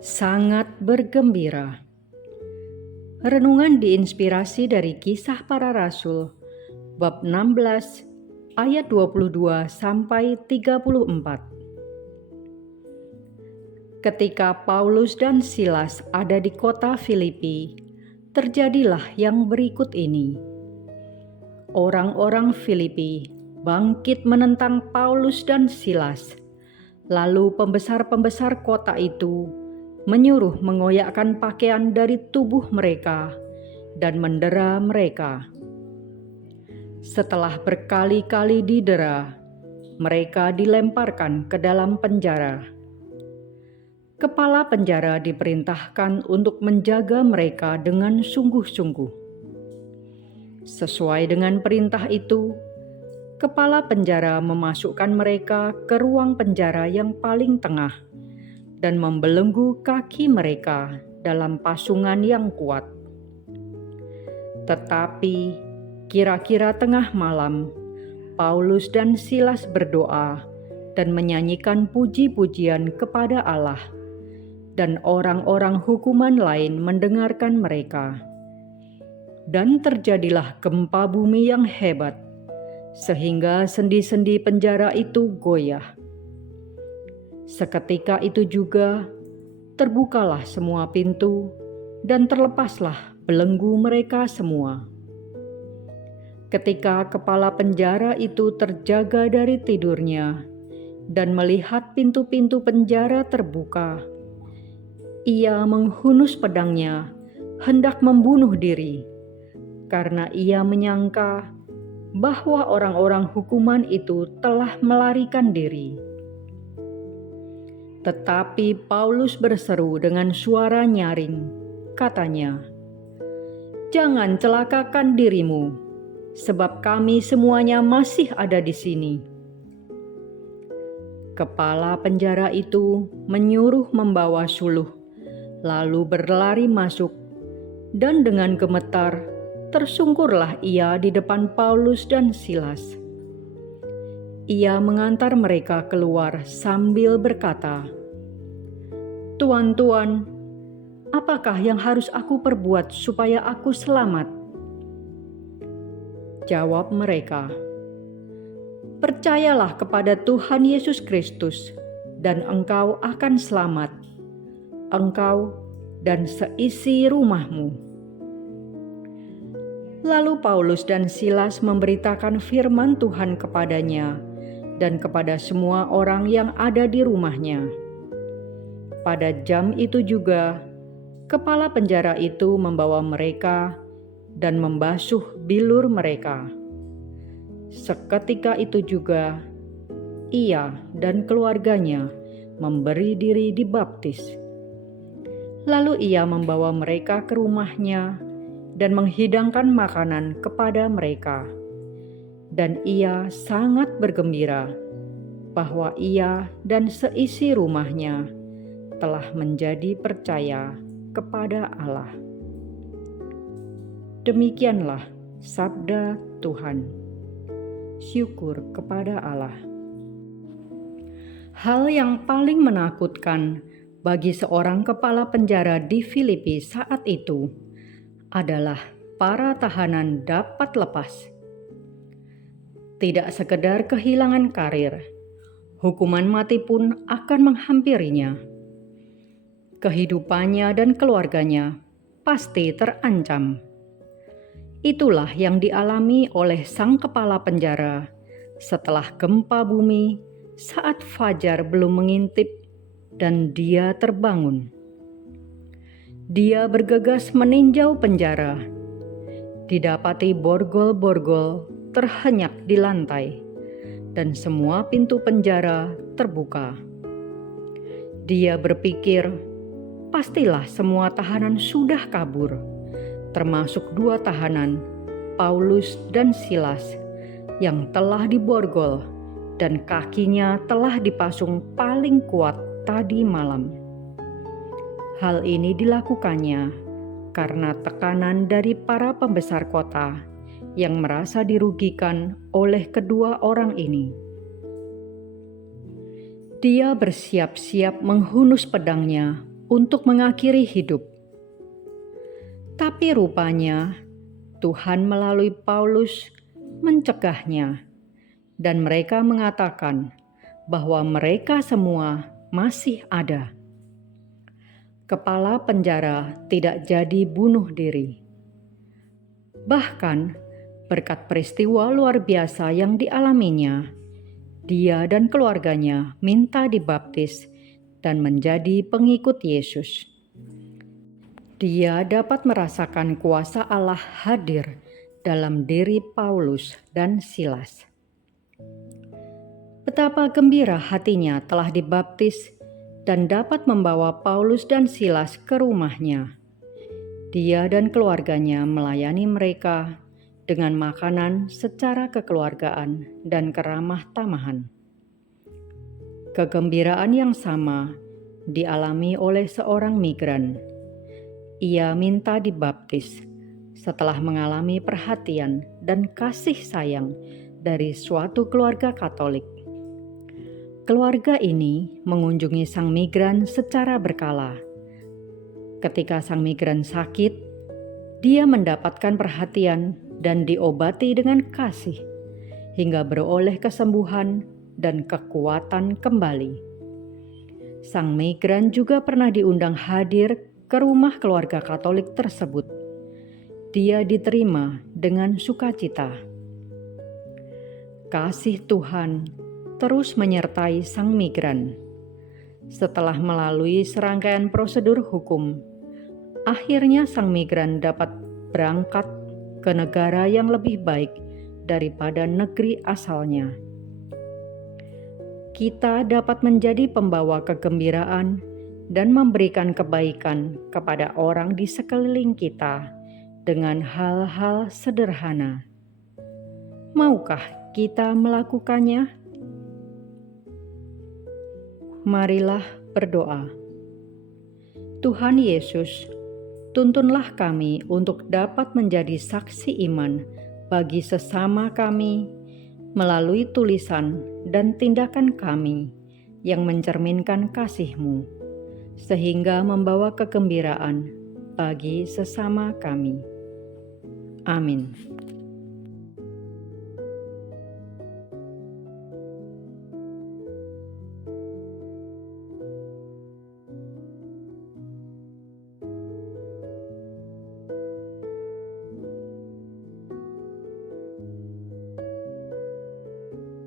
Sangat bergembira. Renungan diinspirasi dari Kisah Para Rasul bab 16 ayat 22 sampai 34. Ketika Paulus dan Silas ada di kota Filipi, terjadilah yang berikut ini. Orang-orang Filipi bangkit menentang Paulus dan Silas. Lalu pembesar-pembesar kota itu menyuruh mengoyakkan pakaian dari tubuh mereka dan mendera mereka. Setelah berkali-kali didera, mereka dilemparkan ke dalam penjara. Kepala penjara diperintahkan untuk menjaga mereka dengan sungguh-sungguh. Sesuai dengan perintah itu, kepala penjara memasukkan mereka ke ruang penjara yang paling tengah dan membelenggu kaki mereka dalam pasungan yang kuat. Tetapi kira-kira tengah malam, Paulus dan Silas berdoa dan menyanyikan puji-pujian kepada Allah, dan orang-orang hukuman lain mendengarkan mereka. Dan terjadilah gempa bumi yang hebat, sehingga sendi-sendi penjara itu goyah. Seketika itu juga terbukalah semua pintu dan terlepaslah belenggu mereka semua. Ketika kepala penjara itu terjaga dari tidurnya dan melihat pintu-pintu penjara terbuka, ia menghunus pedangnya hendak membunuh diri, karena ia menyangka bahwa orang-orang hukuman itu telah melarikan diri. Tetapi Paulus berseru dengan suara nyaring, katanya, "Jangan celakakan dirimu, sebab kami semuanya masih ada di sini." Kepala penjara itu menyuruh membawa suluh, lalu berlari masuk, dan dengan gemetar tersungkurlah ia di depan Paulus dan Silas. Ia mengantar mereka keluar sambil berkata, "Tuan-tuan, apakah yang harus aku perbuat supaya aku selamat?" Jawab mereka, "Percayalah kepada Tuhan Yesus Kristus, dan engkau akan selamat, engkau dan seisi rumahmu." Lalu Paulus dan Silas memberitakan firman Tuhan kepadanya dan kepada semua orang yang ada di rumahnya. Pada jam itu juga, kepala penjara itu membawa mereka dan membasuh bilur mereka. Seketika itu juga, ia dan keluarganya memberi diri dibaptis. Lalu ia membawa mereka ke rumahnya dan menghidangkan makanan kepada mereka. Dan ia sangat bergembira bahwa ia dan seisi rumahnya telah menjadi percaya kepada Allah. Demikianlah sabda Tuhan. Syukur kepada Allah. Hal yang paling menakutkan bagi seorang kepala penjara di Filipi saat itu adalah para tahanan dapat lepas. Tidak sekedar kehilangan karir, hukuman mati pun akan menghampirinya. Kehidupannya dan keluarganya pasti terancam. Itulah yang dialami oleh sang kepala penjara setelah gempa bumi saat fajar belum mengintip dan dia terbangun. Dia bergegas meninjau penjara. Didapati borgol-borgol terhenyak di lantai, dan semua pintu penjara terbuka. Dia berpikir, pastilah semua tahanan sudah kabur, termasuk 2 tahanan, Paulus dan Silas, yang telah diborgol dan kakinya telah dipasung paling kuat tadi malam. Hal ini dilakukannya karena tekanan dari para pembesar kota yang merasa dirugikan oleh kedua orang ini. Dia bersiap-siap menghunus pedangnya untuk mengakhiri hidup. Tapi rupanya Tuhan melalui Paulus mencegahnya, dan mereka mengatakan bahwa mereka semua masih ada. Kepala penjara tidak jadi bunuh diri. Bahkan berkat peristiwa luar biasa yang dialaminya, dia dan keluarganya minta dibaptis dan menjadi pengikut Yesus. Dia dapat merasakan kuasa Allah hadir dalam diri Paulus dan Silas. Betapa gembira hatinya telah dibaptis dan dapat membawa Paulus dan Silas ke rumahnya. Dia dan keluarganya melayani mereka dengan makanan secara kekeluargaan dan keramah tamahan. Kegembiraan yang sama dialami oleh seorang migran. Ia minta dibaptis setelah mengalami perhatian dan kasih sayang dari suatu keluarga Katolik. Keluarga ini mengunjungi sang migran secara berkala. Ketika sang migran sakit, dia mendapatkan perhatian dan diobati dengan kasih hingga beroleh kesembuhan dan kekuatan kembali. Sang migran juga pernah diundang hadir ke rumah keluarga Katolik tersebut. Dia diterima dengan sukacita. Kasih Tuhan terus menyertai sang migran. Setelah melalui serangkaian prosedur hukum, akhirnya sang migran dapat berangkat ke negara yang lebih baik daripada negeri asalnya. Kita dapat menjadi pembawa kegembiraan dan memberikan kebaikan kepada orang di sekeliling kita dengan hal-hal sederhana. Maukah kita melakukannya? Marilah berdoa. Tuhan Yesus, tuntunlah kami untuk dapat menjadi saksi iman bagi sesama kami melalui tulisan dan tindakan kami yang mencerminkan kasih-Mu, sehingga membawa kegembiraan bagi sesama kami. Amin.